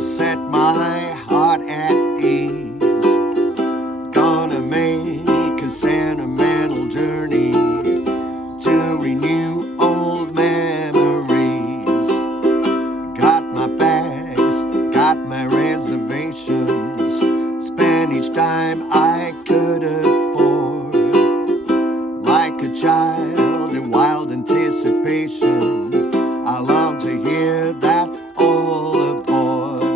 Gonna set my heart at ease. Gonna make a sentimental journey to renew old memories. Got my bags, got my reservations. Spend each dime I could afford. Like a child in wild anticipation, I long to hear that all aboard.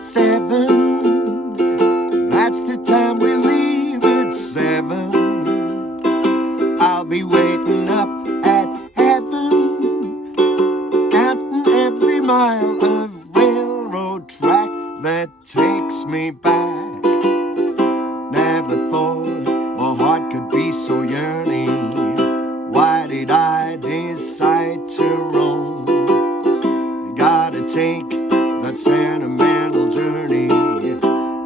7, that's the time we leave at 7. I'll be waiting up at heaven, counting every mile of railroad track that takes me back. Never thought my heart could be so yearning. Why did I decide to roam? Gotta take that sentimental journey,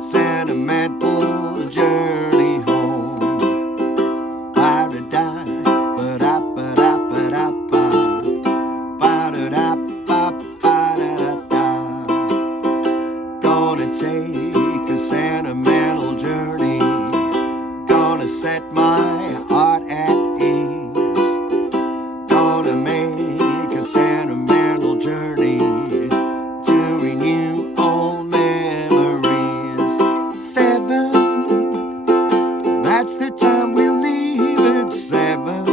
sentimental journey home. Ba-da-da, ba-da-ba-da, ba-da-ba, ba-da-da, ba-ba-da-da-da. Gonna take a sentimental journey, gonna set my heart at ease. Gonna make a sentimental journey to renew old memories. 7, that's the time we'll leave at 7.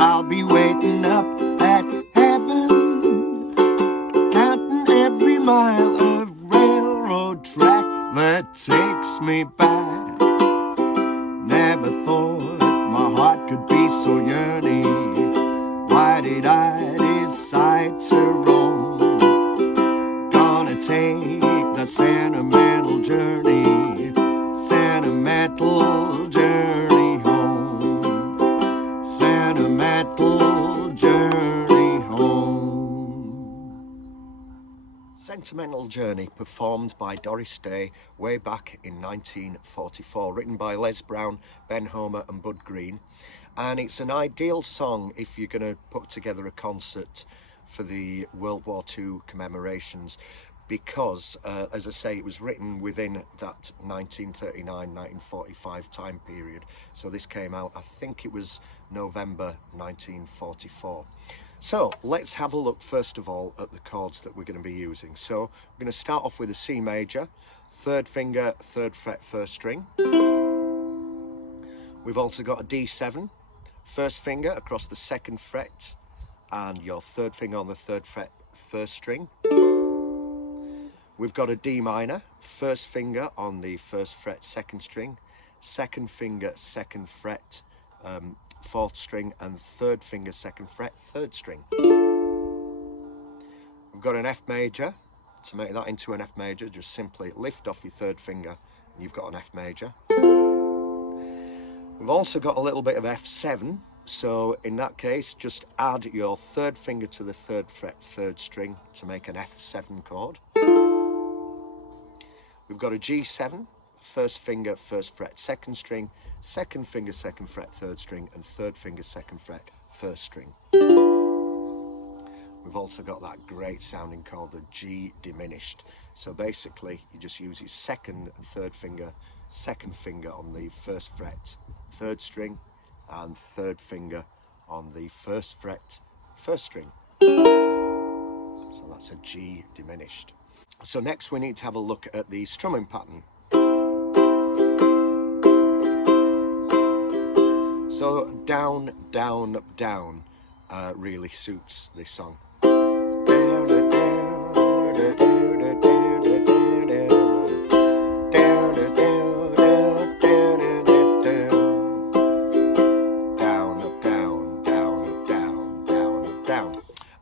I'll be waiting up at heaven, counting every mile of railroad track that takes me back. Never thought my heart could be so yearning. Why did I decide to roam? Gonna take the sentimental journey, sentimental journey home, sentimental journey home. Sentimental Journey, performed by Doris Day way back in 1944, written by Les Brown, Ben Homer and Bud Green. And it's an ideal song if you're going to put together a concert for the World War II commemorations, because, as I say, it was written within that 1939-1945 time period. So this came out, I think it was November 1944. So let's have a look first of all at the chords that we're going to be using. So we're going to start off with a C major, 3rd finger, 3rd fret, 1st string. We've also got a D7, 1st finger across the 2nd fret and your 3rd finger on the 3rd fret, 1st string. We've got a D minor, 1st finger on the 1st fret, 2nd string, 2nd finger, 2nd fret, 4th string, and 3rd finger, 2nd fret, 3rd string. We've got an F major. To make that into an F major, just simply lift off your 3rd finger and you've got an F major. We've also got a little bit of F7, so in that case just add your 3rd finger to the 3rd fret, 3rd string to make an F7 chord. We've got a G7, 1st finger, 1st fret, 2nd string, 2nd finger, 2nd fret, 3rd string, and 3rd finger, 2nd fret, 1st string. We've also got that great sounding chord, the G diminished. So basically you just use your 2nd and 3rd finger, 2nd finger on the 1st fret, 3rd string, and 3rd finger on the 1st fret, 1st string. So that's a G diminished. So next we need to have a look at the strumming pattern. So down, down, down really suits this song.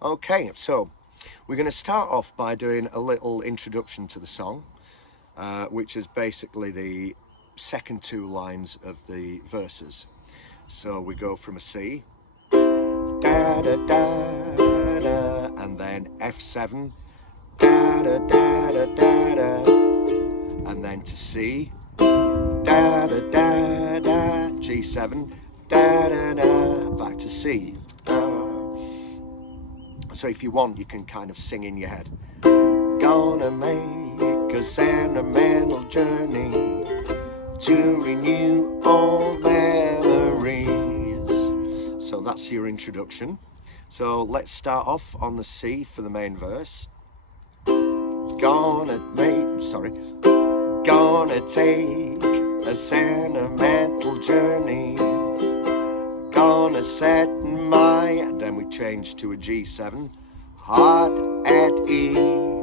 Okay, so we're going to start off by doing a little introduction to the song, which is basically the second 2 lines of the verses. So we go from a C, da da da da, and then F7, da da da da da da, and then to C, da da da da, G7, da da da, back to C. So if you want, you can kind of sing in your head. Gonna Gonna make a sentimental journey to renew old memories. So that's your introduction. So let's start off on the C for the main verse. Gonna take a sentimental journey. Gonna set my, and then we change to a G7, heart at ease.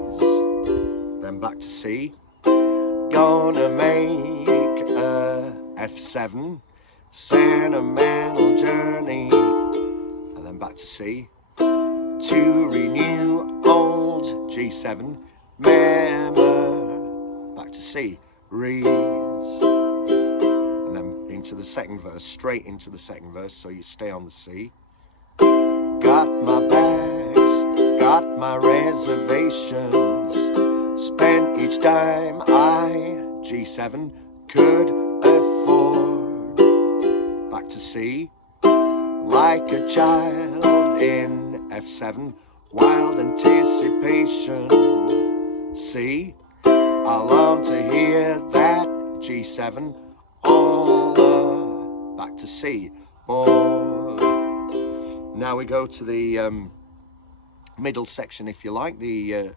Then back to C. Gonna make a F7, sentimental journey. And then back to C. To renew old G7, memo. Back to C, ries. And then into the second verse, straight into the second verse, so you stay on the C. Got my bags, got my reservations, spent each dime I, G7, could afford. Back to C. Like a child in F7, wild anticipation. C. I long to hear that G7 all back to C. Bored. Now we go to the middle section, if you like, the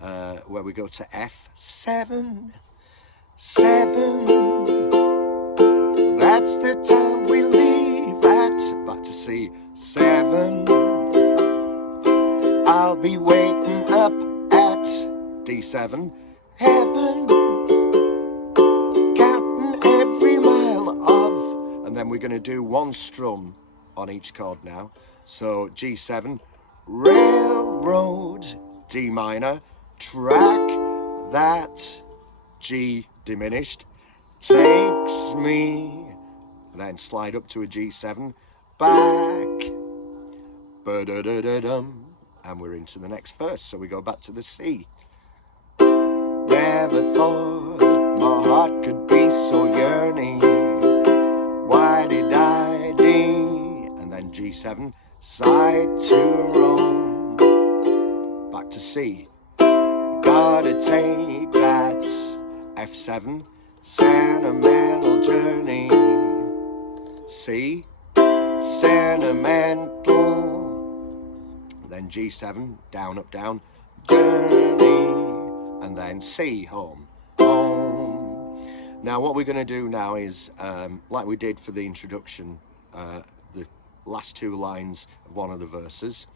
where we go to F7. 7. That's the time we leave at. Back to C. 7. I'll be waiting up at D7. Heaven, counting every mile of, and then we're going to do one strum on each chord now. So G7, railroad, D minor, track that, G diminished, takes me, then slide up to a G7, back, ba-da-da-da-dum, and we're into the next verse. So we go back to the C. Never thought my heart could be so yearny. Why did I D? And then G7, side to roam. Back to C. Gotta take that F7, sentimental journey. C, sentimental. Then G7, down, up, down, journey. And then C, home, home. Now what we're going to do now is, like we did for the introduction, the last two lines of one of the verses.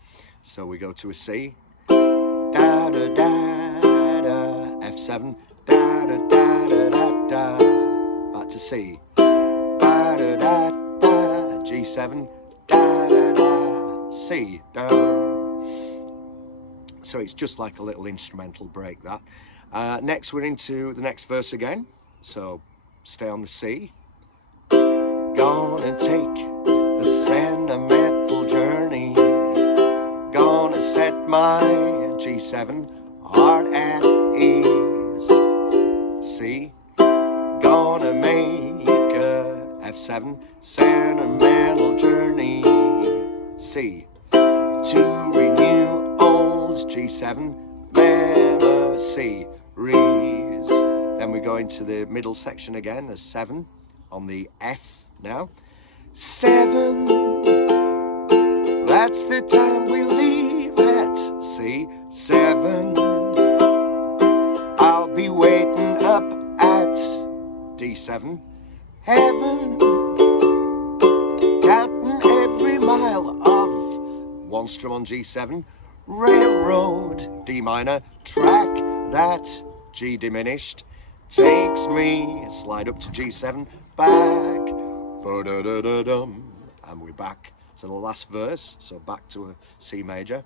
So we go to a C, da da da da, F7, da da da da da da, back to C, da da da da, G7, da da da, C, down. So it's just like a little instrumental break, that. Next we're into the next verse again, so stay on the C. Gonna take the sentimental journey, gonna set my G7 heart at ease. C. Gonna make a F7 sentimental journey. C. To renew G7, memo, C, ries. Then we go into the middle section again, there's 7 on the F now. 7, that's the time we leave at C. 7, I'll be waiting up at D7. Heaven, counting every mile of, one strum on G7. Railroad, D minor, track that, G diminished, takes me, slide up to G7, back, ba-da-da-da-dum, and we're back to the last verse, so back to a C major.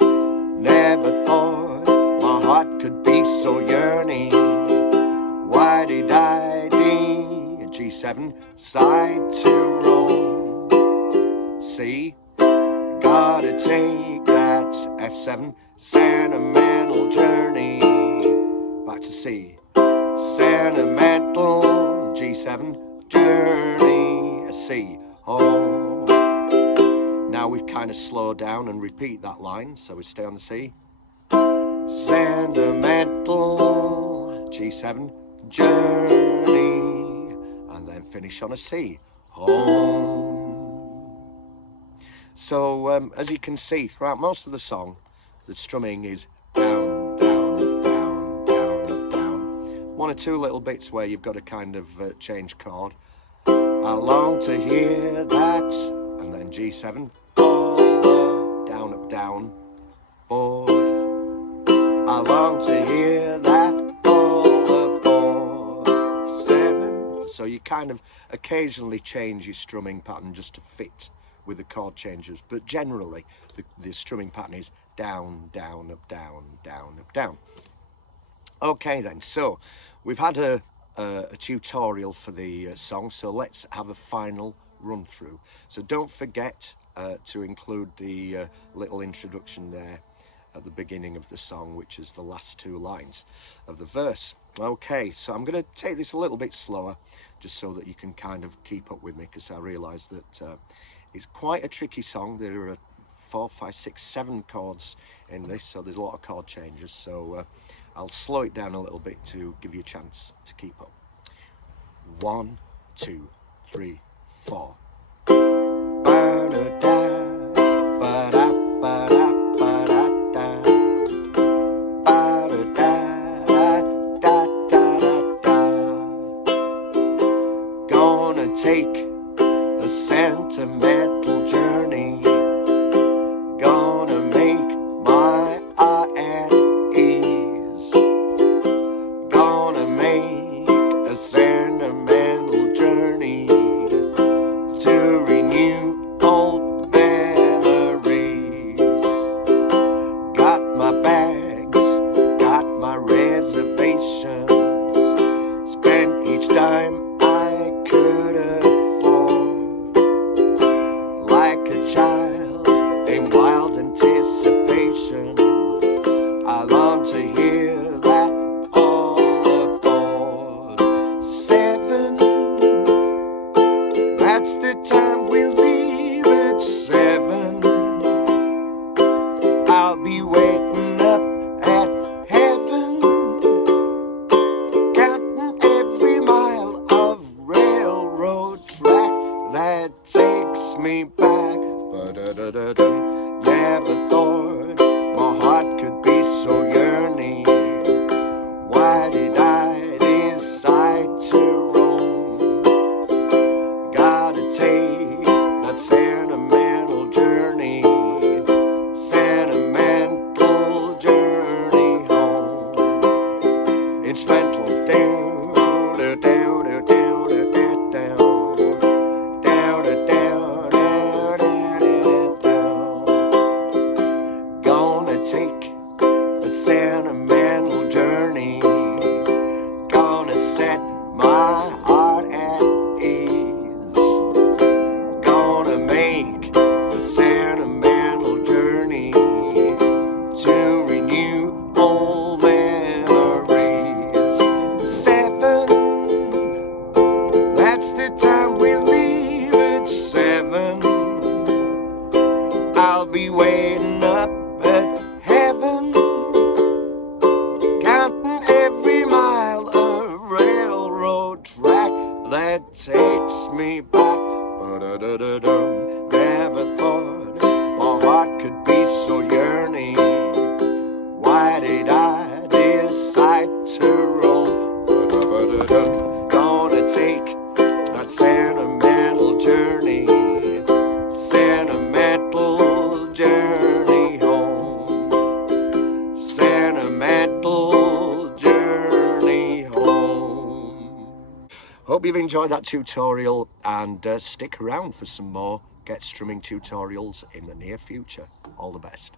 Never thought my heart could be so yearny. Why did I D? G7, side to roam. C, gotta take that F7, sentimental journey. Back to C, sentimental, G7, journey, C, home. Now we kind of slow down and repeat that line, so we stay on the C. Sentimental G7, journey, and then finish on a C, home. So as you can see, throughout most of the song, the strumming is down, down, down, down, up, down. One or two little bits where you've got to kind of change chord. I long to hear that, and then G7, down, up, down, board. I long to hear that, all aboard, 7. So you kind of occasionally change your strumming pattern just to fit with the chord changes, but generally the strumming pattern is down, down, up, down, down, up, down. Okay then, so we've had a tutorial for the song, so let's have a final run through. So don't forget to include the little introduction there at the beginning of the song, which is the last 2 lines of the verse. Okay, so I'm going to take this a little bit slower just so that you can kind of keep up with me, because I realise that it's quite a tricky song. There are 4, 5, 6, 7 chords in this, so there's a lot of chord changes, so I'll slow it down a little bit to give you a chance to keep up. 1, 2, 3, 4. Gonna take a sentimental journey, gonna make my eye at ease, gonna make a sentimental journey to renew old memories. Got my bags, got my reservations, spent each dime I could afford, like a child in wild anticipation. I long to hear that, all aboard, 7. That's the time we leave at 7. I'll be waiting up at heaven, counting every mile of railroad track that takes me back. Never thought my heart could be so yearny. Why did I decide to roam? Gotta take that sentimental journey, sentimental journey home. Instrumental down, down, down, down, down, down, down, down, down, down. Gonna take a sentimental journey, gonna set my heart at ease, gonna make a sentimental journey to renew old memories. 7, that's the time we leave at 7. I'll be waiting up at heaven, counting every mile of railroad track that takes me back. Never thought my heart could be so yearny. Why did I decide to roam? Gonna take that sentimental journey, sentimental journey home, sentimental journey home. Hope you've enjoyed that tutorial, and stick around for some more Get Strumming tutorials in the near future. All the best.